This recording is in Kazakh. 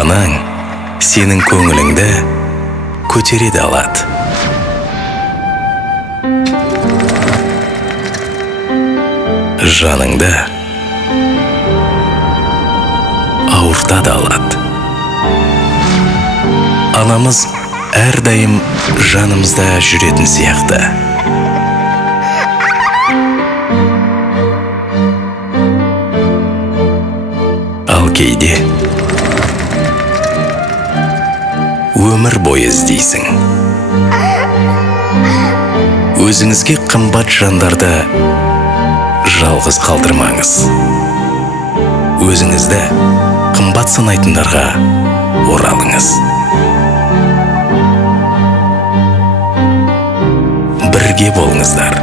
Анаң сенің көңіліңді көтере де алады. Жаныңды ауырта да алады. Анамыз әрдайым жанымызда жүретін сияқты. Ал кейде өмір бойы іздейсің. Өзіңізге қымбат жандарды жалғыз қалдырмаңыз. Өзіңізді қымбат санайтындарға оралыңыз. Бірге болыңыздар.